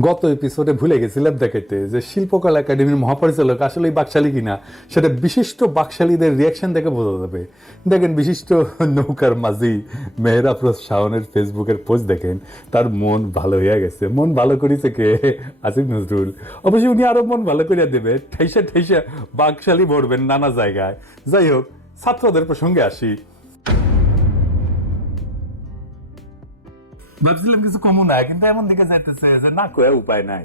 গত এপিসোডে ভুলে গেছিলাম দেখাইতে যে শিল্পকলা একাডেমির মহাপরিচালক আসলে বাকশালী কিনা, সেটা বিশিষ্ট বাকশালীদের রিয়াকশন দেখে বোঝা যাবে। দেখেন, বিশিষ্ট নৌকার মাঝি মেহরাফরোজ শাওনের ফেসবুকের পোস্ট দেখেন, তার মন ভালো হয়ে গেছে। মন ভালো করেছে কে? আসিফ নজরুল। অবশ্যই উনি আরও মন ভালো করিয়া দেবে। ঠেসে ঠেসে বাকশালী ভরবেন নানা জায়গায়। যাই হোক, ছাত্রদের প্রসঙ্গে আসি। ভাবছিলাম কিছু কমু না, কিন্তু এমন দিকে যাইতেছে যে না, কয়ে উপায় নাই।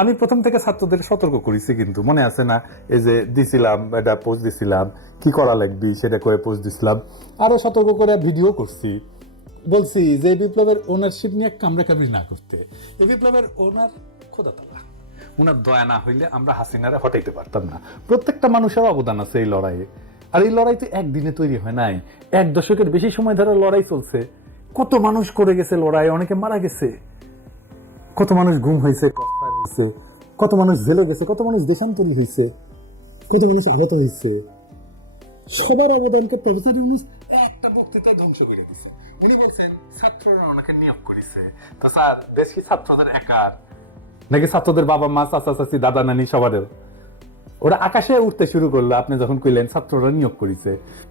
আমি প্রথম থেকে ছাত্রদের সতর্ক করেছি কিন্তু, মনে আছে না? এই যে দিছিলাম এটা পোস্ট দিছিলাম, কি করা লাগবে, সেটা করে পোস্ট দিছিলাম। আরও সতর্ক করে ভিডিও করছি। বলছি যে বিপ্লবের ওনারশিপ নিয়ে কামড়া কামড়ি না করতে। এই বিপ্লবের ওনার খোদা তালা ওনার দয়া না হইলে আমরা হাসিনারে হটাইতে পারতাম না। প্রত্যেকটা মানুষের অবদান আছে এই লড়াইয়ে। আর এই লড়াই তো একদিনে তৈরি হয় নাই। এক দশকের বেশি সময় ধরে লড়াই চলছে। কত মানুষ করে গেছে লড়াই অনেকে মারা গেছে। কত মানুষ গুম হয়েছে হয়েছে কত মানুষ জেলে গেছে কত মানুষ দেশান্তরী হয়েছে কত মানুষ আহত হয়েছে। সবার অবদানকে প্রফেসর ইউনুস একটা বক্তৃতা ধ্বংস করে গেছে উনি বলছেন ছাত্ররা অনেকে নিয়োগ করেছে। তা স্যার দেশ কি ছাত্রদের একার। নাকি ছাত্রদের বাবা মা চাচা চাচি দাদা নানি সবারও ওরা আকাশে উঠতে শুরু করল আপনি যখন কইলেন ছাত্ররা নিয়োগ করেছে।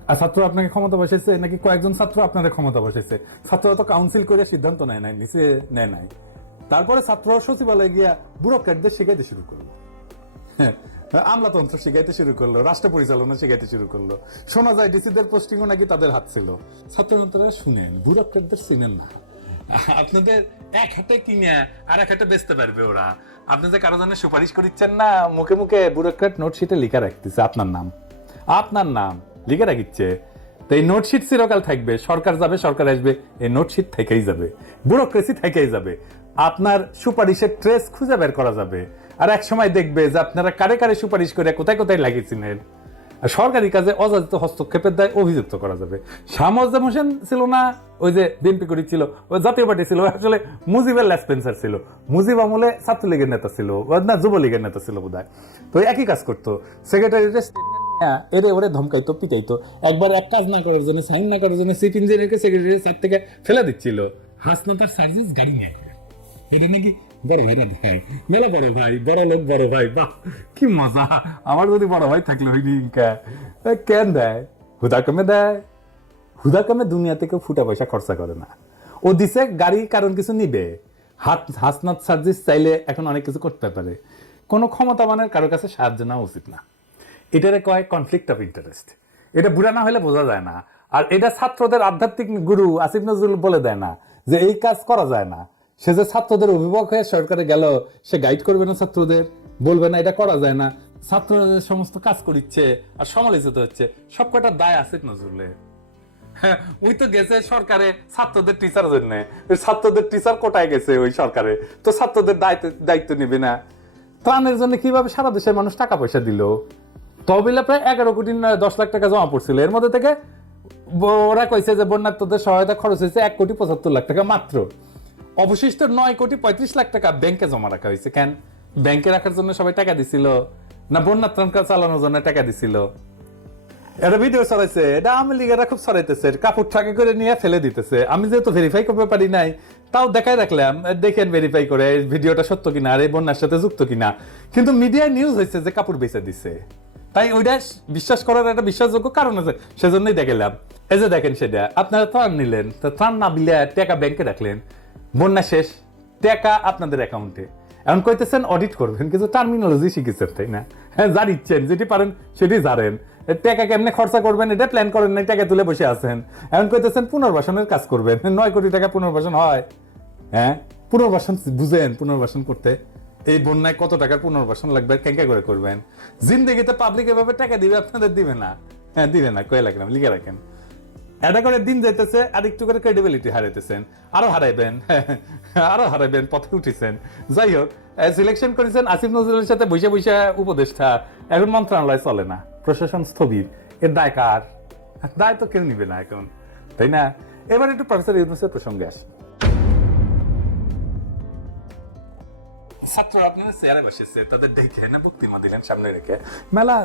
আর ছাত্র আপনাকে ক্ষমতা বসেছে নাকি কয়েকজন ছাত্র আপনাদের ক্ষমতা বসেছে ছাত্ররা তো কাউন্সিল করে সিদ্ধান্ত নেয় নাই নিচে নেয় নাই। তারপরে ছাত্ররা সচিবালয়ে গিয়া ব্যুরোক্র্যাটদের শেখাইতে শুরু করল। হ্যাঁ, আমলাতন্ত্র শিখাইতে শুরু করল রাষ্ট্র পরিচালনা শিখাইতে শুরু করল। শোনা যায় ডিসিদের পোস্টিংও নাকি তাদের হাত ছিল। ছাত্ররা শুনেন ব্যুরোক্র্যাটদের চিনেন না। আপনাদের এক হাতে কিনে আর এক হাতে বেচতে পারবে ওরা। আপনি যে কারও জন্য সুপারিশ করিচ্ছেন না, মুখে মুখে ব্যুরোক্র্যাট নোটশিটে লিখা রাখতেছে। আপনার নাম? আপনার নাম? লিখে রাখিচ্ছে। তো এই নোটশিট চিরকাল থাকবে। সরকার যাবে, সরকার আসবে। এই নোটশিট থেকেই যাবে। ব্যুরোক্রেসি থেকেই যাবে। আপনার সুপারিশের ট্রেস খুঁজে বের করা যাবে। আর এক সময় দেখবে যে আপনারা কারে কারে সুপারিশ করে কোথায় কোথায় লাগিয়েছিলেন? সরকারি কাজে অযাচিত হস্তক্ষেপের দায় অভিযুক্ত করা যাবে। শামজাম হোসেন ছিল না, ওই যে বিএনপি করি ছিল, ওই জাতীয় পার্টি ছিল, আসলে মুজিবের লেসপেন্সার ছিল। মুজিব আমলে ছাত্রলীগের নেতা ছিল না, যুবলীগের নেতা ছিল বোধ তো একই কাজ করতো। সেক্রেটারিটা এরে ওরে ধমকাইতো, পিটাইতো। একবার এক কাজ না করার জন্য, সাইন না করার জন্য চিফ ইঞ্জিনিয়ারকে সেক্রেটারি স্যার থেকে ফেলে দিচ্ছিল। হাসনা তার সার্ভিস গাড়ি নিয়ে। এটা নাকি বড় ভাই না ভাই? মেলা বড় ভাই, বড় লোক বড় ভাই, বাহ, কি মজা। আমার যদি বড় ভাই থাকলে হইনি কেন দেয়? হুদা কমে দেয়? হুদা কমে দুনিয়া থেকে ফুটা পয়সা খরচা করে না। ও দিছে গাড়ি কারণ কিছু নিবে। হাত, হাসনাত সার্জিস চাইলে এখন অনেক কিছু করতে পারে। কোনো ক্ষমতাবানের কারও কাছে সাহায্য নেওয়া উচিত না। এটারে কয় কনফ্লিক্ট অফ ইন্টারেস্ট এটা বুড়া না হলে বোঝা যায় না। আর এটা ছাত্রদের আধ্যাত্মিক গুরু আসিফ নজরুল বলে দেয় না যে এই কাজ করা যায় না। সে যে ছাত্রদের অভিভাবক হয়ে সরকারে গেল সে গাইড করবে না ছাত্রদের? বলবে না এটা করা যায় না। ছাত্ররা যে সমস্ত কাজ করিচ্ছে আর সমালোচিত হচ্ছে সব কটা দায় আসিফ নজরুলের হ্যাঁ, ওই তো গেছে সরকারে ছাত্রদের টিচার জন্য। ছাত্রদের টিচার কোটায় গেছে ওই সরকারে। তো ছাত্রদের দায়িত্ব দায়িত্ব নেবে না। ত্রাণের জন্য কীভাবে সারা দেশের মানুষ টাকা পয়সা দিল? তহবিলে প্রায় এগারো কোটি দশ লাখ টাকা জমা পড়ছিল। এর মধ্যে থেকে ওরা কইছে যে বন্যার্থদের সহায়তা খরচ হয়েছে এক কোটি পঁচাত্তর লাখ টাকা মাত্র। অবশিষ্ট নয় কোটি পঁয়ত্রিশ লাখ টাকা ব্যাংকে জমা রাখা হয়েছে। কেন? ব্যাংকে রাখার জন্য সবাই টাকা দিছিল, না বন্যার ত্রাণ চালানোর জন্য টাকা দিছিল? এটা ভিডিও ছড়াইছে, এটা খুব ছড়াইতেছে কাপড় ঠাকে করে নিয়ে ফেলে দিতেছে। আমি যেহেতু ভেরিফাই করতে পারি নাই, তাও দেখাই রাখলাম, দেখেন ভেরিফাই করে ভিডিওটা সত্য কিনা আর এই বন্যার সাথে যুক্ত কিনা। কিন্তু মিডিয়ায় নিউজ হয়েছে যে কাপড় বেচে দিছে। তাই ওইটা বিশ্বাস করার একটা বিশ্বাসযোগ্য কারণ আছে, সেজন্যই দেখালাম। এই যে দেখেন সেটা, আপনারা ত্রাণ নিলেন ত্রাণ না বিলে টাকা ব্যাংকে রাখলেন। বন্যা শেষ, টাকা আপনাদের অ্যাকাউন্টে এখন কইতেছেন অডিট করবেন, কিন্তু টার্মিনোলজি শিখেছেন, তাই না? হ্যাঁ যা ইচ্ছেন, যেটি পারেন সেটি জানেন। টাকা কেমনে খরচা করবেন, এটা প্ল্যান করেন নাই, টাকা তুলে বসে আছেন। এখন কইতেছেন পুনর্বাসনের কাজ করবেন নয় কোটি টাকা পুনর্বাসন হয়। হ্যাঁ পুনর্বাসন বুঝেন, পুনর্বাসন করতে। এই বন্যায় কত টাকার পুনর্বাসন লাগবে, কেঙ্কা করে করবেন। জিন্দগিতে পাবলিক এভাবে টাকা দিবে, আপনাদের দিবে না। হ্যাঁ দিবে না, কয়ে লাগলাম লিখে রাখেন। এটা করে দিন যাইতেছে, আর একটু করে ক্রেডিবিলিটি হারাইতেছেন। আরও হারাইবেন আরও হারাইবেন, পথে উঠেছেন। যাই হোক সিলেকশন করেছেন, আসিফ নজরুলের সাথে বসে বসে উপদেষ্টা, এখন মন্ত্রণালয় চলে না, প্রশাসন স্থবির। এর দায় কার? দায় তো কেউ নিবে না এখন, তাই না? এবার একটু প্রফেসর ইউনুসের প্রসঙ্গে আসি। ছাত্র আপনারা চেয়ারে বসেছে, তাদের ডেকে এনে বক্তৃতা দিলেন সামনে রেখে। মেলা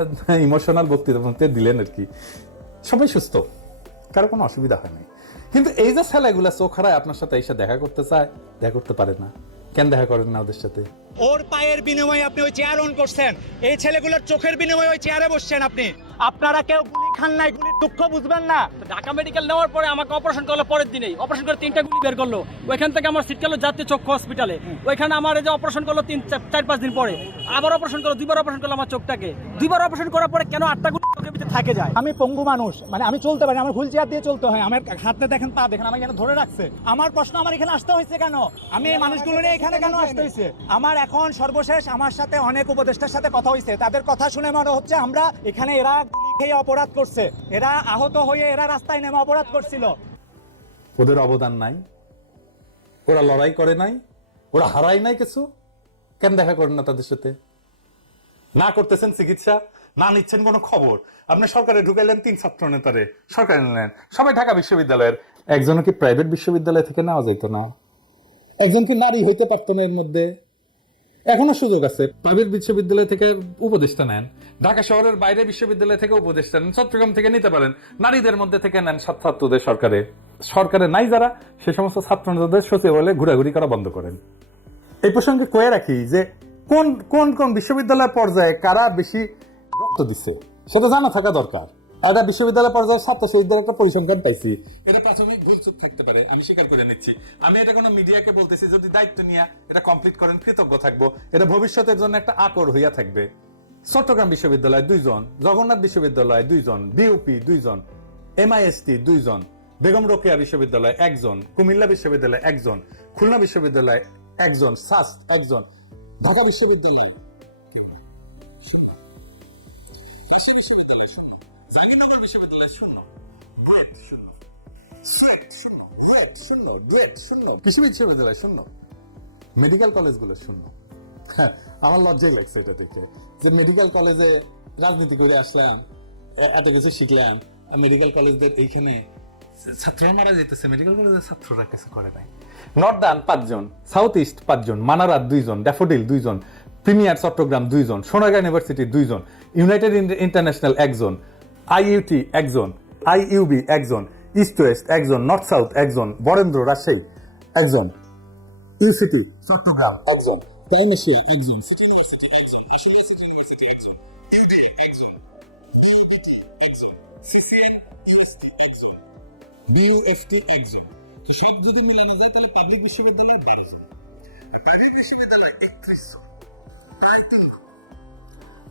ইমোশনাল বক্তৃতা দিলেন আর কি। সবাই সুস্থ। কারও কোনো অসুবিধা হয় নাই। কিন্তু এই যে ছেলেগুলা চোখ হারায় আপনার সাথে এসে দেখা করতে চায়, দেখা করতে পারে না। কেন দেখা করেন না ওদের সাথে? ওর পায়ের বিনিময়ে আপনি ওই চেয়ার অন করছেন। এই ছেলেগুলোর চোখের বিনিময়ে ওই চেয়ারে বসছেন আপনি। আপনারা কেউ গুলি খান নাই গুলির দুঃখ বুঝবেন না। ঢাকা মেডিকেল নেওয়ার পরে আমাকে অপারেশন করল পরের দিনেই। অপারেশন করে তিনটা গুলি বের করল। ওইখান থেকে আমার সিট গেল জাতীয় চক্ষু হসপিটালে ওইখানে আমার এই যে অপারেশন করল তিন চার- পাঁচ দিন পরে। আবার অপারেশন করল দুইবার অপারেশন করল আমার চোখটাকে। দুইবার অপারেশন করার পরে কেন আটটা গুলি থাকে যায়? আমি পঙ্গু মানুষ মানে আমি চলতে পারি আমার হুইল চেয়ার দিয়ে চলতে হয়। আমার হাতে দেখেন পা দেখেন আমাকে এখানে ধরে রাখছে। আমার প্রশ্ন আমার এখানে আসতে হয়েছে কেন? আমি এই মানুষগুলো নিয়ে এখানে কেন আসতে হয়েছে? আমার এখন সর্বশেষ আমার সাথে অনেক উপদেষ্টার সাথে কথা হয়েছে। তাদের কথা শুনে মনে হচ্ছে আমরা এখানে এরা খেয়ে অপরাধ করছে। এরা আহত হয়ে এরা রাস্তায় নেমে অপরাধ করছিল। ওদের অবদান নাই। ওরা লড়াই করে নাই। ওরা হারায় নাই কিছু। কেন দেখা করেন না তাদের সাথে? না করতেছেন চিকিৎসা, না নিচ্ছেন কোনো খবর। আপনি সরকারে ঢুকাইলেন তিন ছাত্র নেতারে। সরকারে নিলেন। সবাই ঢাকা বিশ্ববিদ্যালয়ের। একজনও কি প্রাইভেট বিশ্ববিদ্যালয় থেকে নেওয়া যাইতো না? একজন কি নারী হইতে পারতো না এর মধ্যে? এখনও সুযোগ আছে। প্রাইভেট বিশ্ববিদ্যালয় থেকে উপদেষ্টা নেন। ঢাকা শহরের বাইরে বিশ্ববিদ্যালয় থেকে উপদেষ্টা নেন চট্টগ্রাম থেকে নিতে পারেন। নারীদের মধ্যে থেকে নেন ছাত্র ছাত্রদের সরকারে। সরকারে নাই যারা সে সমস্ত ছাত্র নেতাদের সচিব হলে ঘোরাঘুরি করা বন্ধ করেন। এই প্রসঙ্গে কয়ে রাখি যে কোন কোন কোন বিশ্ববিদ্যালয় পর্যায়ে কারা বেশি রক্ত দিচ্ছে সেটা জানা থাকা দরকার। একটা বিশ্ববিদ্যালয় পর্যায়ে ছাত্র শহীদদের একটা পরিসংখ্যান পাইছি। এটা প্রাথমিক ভুল চুপ থাকতে পারে আমি স্বীকার করে নিচ্ছি। আমি এটা কোনো মিডিয়াকে বলতেছি যদি দায়িত্ব নিয়ে এটা কমপ্লিট করেন কৃতজ্ঞ থাকব। এটা ভবিষ্যতের জন্য একটা আকর হইয়া থাকবে। চট্টগ্রাম বিশ্ববিদ্যালয় দুইজন জগন্নাথ বিশ্ববিদ্যালয় দুইজন বিউপি দুইজন এমআইএসটি দুইজন বেগম রোকেয়া বিশ্ববিদ্যালয় একজন কুমিল্লা বিশ্ববিদ্যালয় একজন খুলনা বিশ্ববিদ্যালয় একজন সাস্ট একজন ঢাকা বিশ্ববিদ্যালয়। শূন্য শূন্য কৃষি বিশ্ববিদ্যালয় শূন্য মেডিকেল কলেজগুলো শূন্য। হ্যাঁ, আমার লজ্জাই লাগছে এটা দেখে। যে মেডিকেল কলেজে রাজনীতি করে আসলাম এত কিছু শিখলাম মেডিকেল কলেজদের এইখানে ছাত্ররা মারা যেতেছে মেডিকেল কলেজের ছাত্ররা কিছু করে নাই। নর্দার্ন পাঁচজন সাউথ ইস্ট পাঁচজন মানারাত দুইজন ড্যাফোডিল দুইজন প্রিমিয়ার চট্টগ্রাম দুইজন, সোনারগাঁ ইউনিভার্সিটি দুইজন ইউনাইটেড ইন্টারন্যাশনাল একজন আইইউটি একজন আইইউবি একজন ইস্ট ওয়েস্ট একজন নর্থ সাউথ একজন, বরেন্দ্র রাজশাহী একজন ইউসিটি চট্টগ্রাম একজন। টাইম এশিয়া একজন বিইউএফটি একজন তো সব যদি মিলানো যায় তাহলে পাবলিক বিশ্ববিদ্যালয়ের বারো জন প্রাইভেট বিশ্ববিদ্যালয় একত্রিশ জন।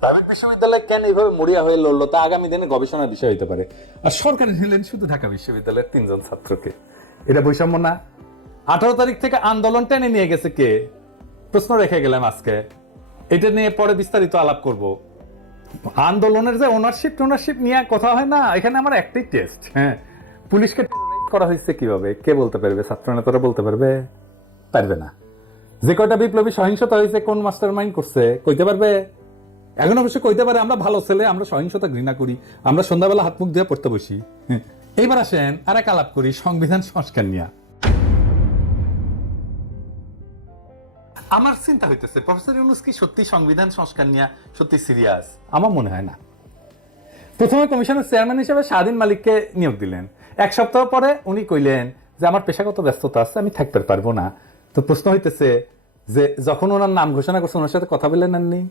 প্রাইভেট বিশ্ববিদ্যালয় কেন এইভাবে মরিয়া হয়ে লড়লো তা আগামী দিনে গবেষণার বিষয় হতে পারে। আর সরকার নিলেন শুধু ঢাকা বিশ্ববিদ্যালয়ের তিনজন ছাত্রকে। এটা বৈষম্য না। আঠারো তারিখ থেকে আন্দোলন টেনে নিয়ে গেছে কে? প্রশ্ন রেখে গেলাম আজকে। এটা নিয়ে পরে বিস্তারিত আলাপ করব। আন্দোলনের যে ওনারশিপ টোনারশিপ নিয়ে কথা হয় না, এখানে আমার একটাই টেস্ট হ্যাঁ। পুলিশকে করা হয়েছে কীভাবে? কে বলতে পারবে? ছাত্র নেতারা বলতে পারবে? পারবে না। যে কয়টা বিপ্লবী সহিংসতা হয়েছে, কোন মাস্টার মাইন্ড করছে, কইতে পারবে? এখন অবশ্য কইতে পারে, আমরা ভালো ছেলে, আমরা সহিংসতা ঘৃণা করি, আমরা সন্ধ্যাবেলা হাত মুখ দিয়ে পড়তে বসি। হ্যাঁ। এইবার আসেন আর এক আলাপ করি সংবিধান সংস্কার নিয়ে। আমার চিন্তা হইতেছে, প্রফেসর ইউনুস কি সত্যি সংবিধান সংস্কার নিয়ে সত্যি সিরিয়াস আমার মনে হয় না। প্রথমে কমিশনের চেয়ারম্যান হিসেবে স্বাধীন মালিককে নিয়োগ দিলেন। এক সপ্তাহ পরে উনি কইলেন যে, আমার পেশাগত ব্যস্ততা আছে, আমি থাকতে পারব না। তো প্রশ্ন হইতেছে যে, যখন ওনার নাম ঘোষণা করছে ওনার সাথে কথা বলে নেননি?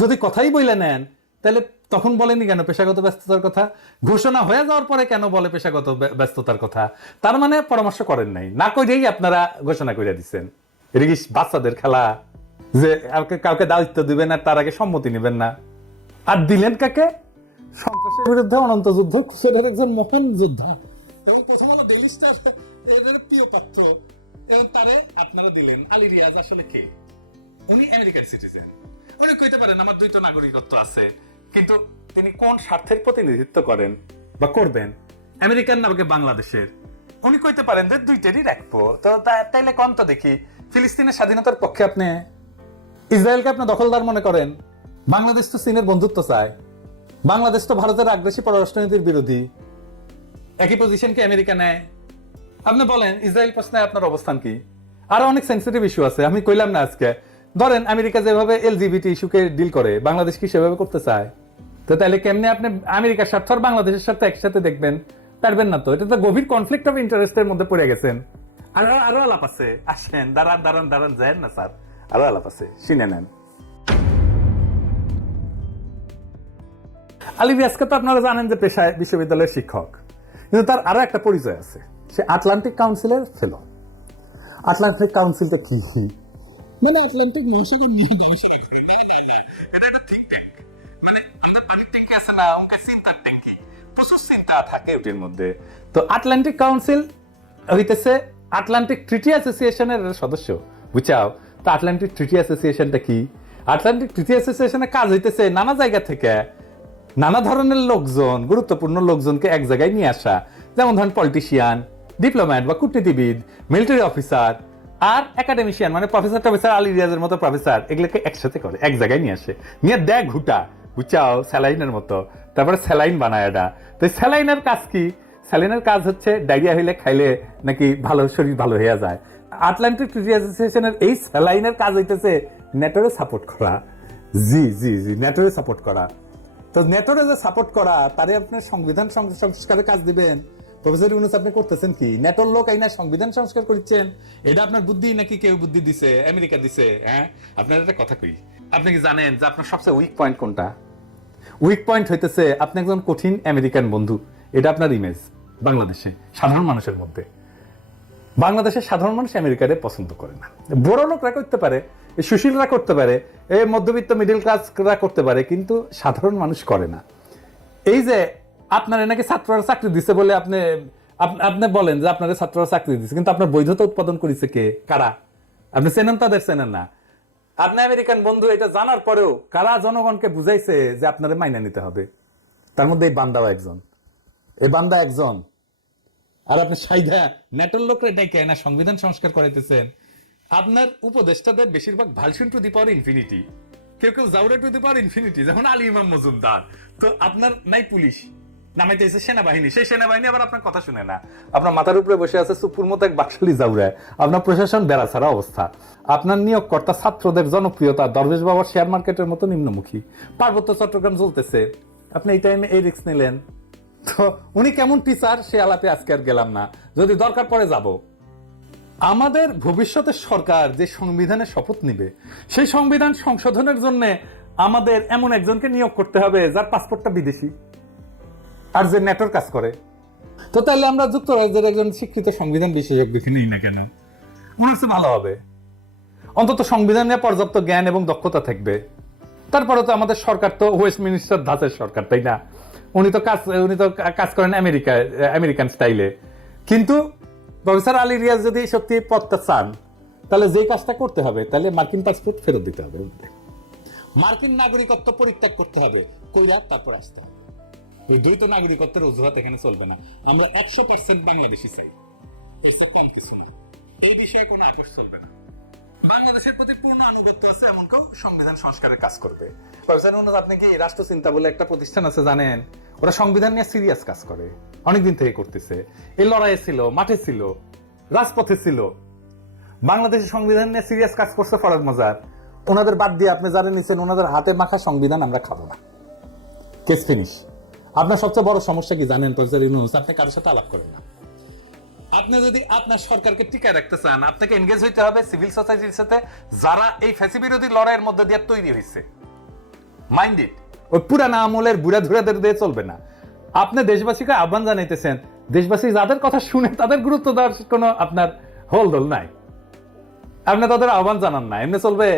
যদি কথাই বইলে নেন, তাহলে তখন বলেনি কেন পেশাগত ব্যস্ততার কথা? ঘোষণা হয়ে যাওয়ার পরে কেন বলে পেশাগত ব্যস্ততার কথা? তার মানে পরামর্শ করেন নাই। না করেই আপনারা ঘোষণা করে দিচ্ছেন এটা কি বাচ্চাদের খেলা যে কাউকে দায়িত্ব দিবেন আর তার আগে সম্মতি নেবেন না। আর দিলেন কাকে? সন্ত্রাসের বিরুদ্ধে অনন্ত যুদ্ধ কুসেরের একজন মহান যোদ্ধা। এবং প্রথম হলো ডেইলি স্টার প্রিয় পাত্র। এবং তারে আপনারা দিলেন। আলী রিয়াজ আসলে কে? উনি আমেরিকার সিটিজেন। উনি কইতে পারেন, আমার দুইটা নাগরিকত্ব আছে। কিন্তু তিনি কোন স্বার্থের প্রতিনিধিত্ব করেন বা করবেন? আমেরিকার নামকে বাংলাদেশের। উনি কইতে পারেন যে দুইটারই রাখব। তো তাইলে কম তো দেখি? ফিলিস্তিনের স্বাধীনতার পক্ষে আপনি ইসরায়েলকে আপনি দখলদার মনে করেন, বাংলাদেশ তো চীনের বন্ধুত্ব চায়। বাংলাদেশ তো ভারতের আগ্রাসী পররাষ্ট্রনীতির বিরোধী। একই পজিশনকে আমেরিকা নেয়। আপনি বলেন, ইসরায়েল প্রশ্নে আপনার অবস্থান কি? আরও অনেক সেন্সিটিভ ইস্যু আছে, আমি কইলাম না আজকে। ধরেন, আমেরিকা যেভাবে এলজিবিটি ইস্যুকে ডিল করে, বাংলাদেশ কি সেভাবে করতে চায়? তো তাহলে কেমনে আপনি আমেরিকার স্বার্থ আর বাংলাদেশের সাথে একসাথে দেখবেন? পারবেন না তো? এটা তো গভীর কনফ্লিক্ট অফ ইন্টারেস্টের মধ্যে পড়ে গেছেন। আরও আরও আলাপ আছে। আসেন দাঁড়ান দাঁড়ান দাঁড়ান যায় না স্যার। আরও আলাপ আছে শুনে নেন। আলিবিয়াসকে তো আপনারা জানেন যে পেশায় বিশ্ববিদ্যালয়ের শিক্ষক। কিন্তু তার আরও একটা পরিচয় আছে। সে আটলান্টিক কাউন্সিলের ফেলো আটলান্টিক কাউন্সিলটা কি? মানে আটলান্টিক মহাসাগর নিয়ে গবেষণা করে। এটা একটা থিঙ্ক ট্যাঙ্ক মানে আমাদের পানির ট্যাঙ্কি আছে না ওকে চিন্তার ট্যাঙ্কি প্রচুর চিন্তা থাকে ওটির মধ্যে। তো আটলান্টিক কাউন্সিল হইতেছে আটলান্টিক ট্রিটি অ্যাসোসিয়েশনের সদস্য, বুঝাও? তো আটলান্টিক ট্রিটি অ্যাসোসিয়েশনটা কি? আটলান্টিক ট্রিটি অ্যাসোসিয়েশনের কাজ হইতেছে নানা জায়গা থেকে। নানা ধরনের লোকজন, গুরুত্বপূর্ণ লোকজনকে এক জায়গায় নিয়ে আসা। যেমন ধরেন পলিটিশিয়ান ডিপ্লোম্যাট বা কূটনীতিবিদ মিলিটারি অফিসার আর একাডেমিশিয়ান মানে প্রফেসর টফেসর আলী রিয়াজের মতো প্রফেসর এগুলোকে একসাথে করে, এক জায়গায় নিয়ে আসে। নিয়ে দেখ ঘুটা, বুঝাও? স্যালাইনের মতো। তারপরে স্যালাইন বানায় এটা তো স্যালাইনের কাজ কি? স্যালাইনের কাজ হচ্ছে ডায়রিয়া হইলে খাইলে নাকি ভালো শরীর ভালো হয়ে যায়। আটলান্টিক ট্রিটি অ্যাসোসিয়েশনের এই স্যালাইনের কাজ হইতেছে নেটোরে সাপোর্ট করা। জি জি জি, নেটোরে সাপোর্ট করা। তো নেটোরে যে সাপোর্ট করা, তারে আপনার সংবিধান সংস্কারের কাজ দিবেন। প্রফেসর ইউনুস, আপনি করতেছেন কি? নেটোর লোক আইনা সংবিধান সংস্কার করছেন এটা আপনার বুদ্ধি নাকি কেউ বুদ্ধি দিছে? আমেরিকা দিছে হ্যাঁ? আপনার একটা কথা কই। আপনি কি জানেন যে আপনার সবচেয়ে উইক পয়েন্ট কোনটা? উইক পয়েন্ট হইতেছে, আপনি একজন কঠিন আমেরিকান বন্ধু। এটা আপনার ইমেজ বাংলাদেশে। সাধারণ মানুষের মধ্যে। বাংলাদেশের সাধারণ মানুষ আমেরিকারে পছন্দ করে না। বড় লোকরা করতে পারে সুশীলরা করতে পারে এই মধ্যবিত্ত মিডিল ক্লাসরা করতে পারে, কিন্তু সাধারণ মানুষ করে না। এই যে আপনারা নাকি ছাত্ররা চাকরি দিছে বলে আপনি আপনি বলেন যে আপনারা ছাত্ররা চাকরি দিচ্ছে কিন্তু আপনার বৈধতা উৎপাদন করেছে কে? কারা? আপনি চেনেন তাদের চেনেন না। আপনি আমেরিকান বন্ধু, এটা জানার পরেও কারা জনগণকে বুঝাইছে যে আপনারা মাইনে নিতে হবে? তার মধ্যে এই বান্দাও একজন। এই বান্দা একজন আর আপনি সাইধা নেটোর লোকরে ডেকে না সংবিধান সংস্কার করাইতেছেন। আপনার উপদেষ্টাদের বেশিরভাগ ভালসুন টু দি পাওয়ার ইনফিনিটি। কেউ কেউ জাউরা টু দি পাওয়ার ইনফিনিটি, যেমন আলী ইমাম মজুমদার। তো আপনার নাই পুলিশ নামাইতে এসে সেনাবাহিনী, সেই সেনাবাহিনী আবার আপনার কথা শুনে না। আপনার মাথার উপরে বসে আছে সুপুর মতো এক বাকশালী জাউরায় আপনার প্রশাসন বেড়া ছাড়া অবস্থা। আপনার নিয়োগকর্তা ছাত্রদের জনপ্রিয়তা, দরবেশ বাবার শেয়ার মার্কেটের মতো নিম্নমুখী। পার্বত্য চট্টগ্রাম চলতেছে আপনি এই টাইমে এই রিক্স নিলেন। তো উনি কেমন টিচার সে আলাপে আজকে আর গেলাম না। যদি দরকার পড়ে যাব। আমাদের ভবিষ্যতের সরকার যে সংবিধানের শপথ নিবে, সেই সংবিধান সংশোধনের জন্য আমাদের এমন একজনকে নিয়োগ করতে হবে, যার পাসপোর্টটা বিদেশি। আর যে নেটোর কাজ করে। তো তাহলে আমরা যুক্তরাজ্যের একজন শিক্ষিত সংবিধান বিশেষজ্ঞকে নিই না কেন? মনে হচ্ছে ভালো হবে। অন্তত সংবিধান নিয়ে পর্যাপ্ত জ্ঞান এবং দক্ষতা থাকবে। তারপরে তো আমাদের সরকার তো ওয়েস্ট মিনিস্টার ধাঁচের সরকার, তাই না? উনি তো কাজ, উনি তো কাজ করেন আমেরিকা, আমেরিকান স্টাইলে। কিন্তু প্রফেসর আলী রিয়াজ যদি সত্যি পদটা চান, তাহলে যে কাজটা করতে হবে, তাহলে মার্কিন পাসপোর্ট ফেরত দিতে হবে। মার্কিন নাগরিকত্ব পরিত্যাগ করতে হবে, কইরা তারপর আসতে হবে। এই দ্বৈত নাগরিকত্বের অজুহাত এখানে চলবে না। আমরা একশো পার্সেন্ট বাংলাদেশি চাই। এর কম কিছু না। এই বিষয়ে কোনো আকর্ষ চলবে না। বাংলাদেশের প্রতি পূর্ণ আনুগত্য আছে, এমন কেউ সংবিধান সংস্কারের কাজ করবে। প্রফেসর অনুজ আপনি কি রাষ্ট্র চিন্তা বলে একটা প্রতিষ্ঠান আছে জানেন? ওরা সংবিধান নিয়ে সিরিয়াস কাজ করে। অনেকদিন থেকে করতেছে। এই লড়াইয়ে ছিল, মাঠে ছিল, রাজপথে ছিল। বাংলাদেশের সংবিধান নিয়ে সিরিয়াস কাজ করছে ফরাদ মজার। ওনাদের বাদ দিয়ে আপনি নিচ্ছেন ওনাদের হাতে মাখা সংবিধান আমরা খাব না। কেস ফিনিশ আপনার সবচেয়ে বড় সমস্যা কি জানেন, প্রফেসর আপনি কারোর সাথে আলাপ করেন না। আপনি যদি আপনার সরকারকে টিকায় রাখতে চান, আপনাকে এনগেজ হইতে হবে সিভিল সোসাইটির সাথে, যারা এই ফ্যাসি বিরোধী লড়াইয়ের মধ্যে দিয়ে তৈরি হয়েছে মাইন্ড ইট ওই পুরানা আমলের বুড়া ধুরাদের দিয়ে চলবে না। আপনি দেশবাসীকে আহ্বান জানাইতেছেন, দেশবাসী যাদের কথা শুনে তাদের গুরুত্ব দেওয়ার কোনো আপনার হোলদোল নাই। আপনি তাদের আহ্বান জানান না, এমনি চলবে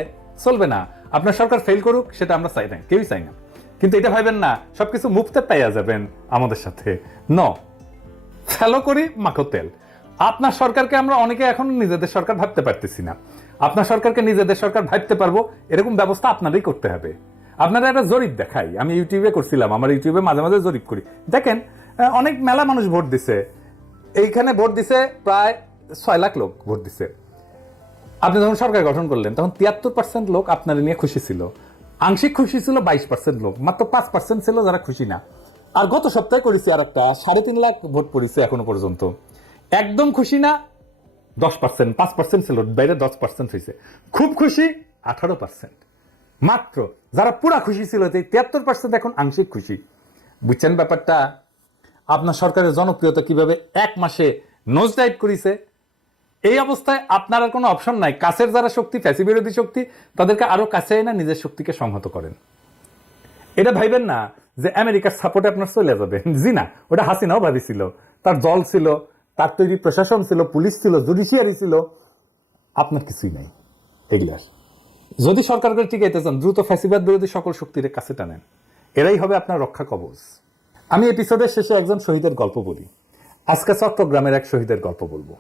চলবে না। আপনার সরকার ফেল করুক, সেটা আমরা চাই না, কেউই চাই না। কিন্তু এটা ভাবেন না, সবকিছু মুফতে পাইয়া যাবেন আমাদের সাথে। ন ফেলো করি মাখো তেল। আপনার সরকারকে আমরা অনেকে এখন নিজেদের সরকার ভাবতে পারতেছি না। আপনার সরকারকে নিজেদের সরকার ভাবতে পারব, এরকম ব্যবস্থা আপনারই করতে হবে। আপনারা একটা জরিপ দেখাই। আমি ইউটিউবে করছিলাম, আমার ইউটিউবে মাঝে মাঝে জরিপ করি। দেখেন অনেক মেলা মানুষ ভোট দিছে। এইখানে ভোট দিছে প্রায় ছয় লাখ লোক ভোট দিছে। আপনি যখন সরকার গঠন করলেন, তখন তিয়াত্তর পার্সেন্ট লোক আপনার নিয়ে খুশি ছিল। আংশিক খুশি ছিল বাইশ পার্সেন্ট লোক, মাত্র পাঁচ পার্সেন্ট ছিল যারা খুশি না। আর গত সপ্তাহে করেছি আর একটা সাড়ে তিন লাখ ভোট পড়েছে এখনও পর্যন্ত। একদম খুশি না? দশ পার্সেন্ট পাঁচ পার্সেন্ট ছিল, বাইরে দশ পার্সেন্ট হয়েছে খুব খুশি, আঠারো পার্সেন্ট মাত্র, যারা পুরা খুশি ছিল তিয়াত্তর পার্সেন্ট এখন আংশিক খুশি। বুঝছেন ব্যাপারটা? আপনার সরকারের জনপ্রিয়তা কীভাবে এক মাসে নোজ ডাইভ করেছে? এই অবস্থায় আপনার আর কোনো অপশন নাই। কাছের যারা শক্তি ফ্যাসি বিরোধী শক্তি, তাদেরকে আরও কাছে না নিজের শক্তিকে সংহত করেন। এটা ভাইবেন না যে আমেরিকার সাপোর্টে আপনার চলে যাবে। জি না, ওটা হাসিনাও ভাবিছিল। তার দল ছিল তার তৈরি প্রশাসন ছিল, পুলিশ ছিল, জুডিশিয়ারি ছিল। আপনার কিছুই নাই। এগুলার যদি সরকারকে টিকাইতে চান, দ্রুত ফ্যাসিবাদ বিরোধী সকল শক্তির কাছে টানেন। এরাই হবে আপনার রক্ষা কবচ। আমি এপিসোডের শেষে একজন শহীদের গল্প বলি। আজকে চট্টগ্রামের এক শহীদের গল্প বলব।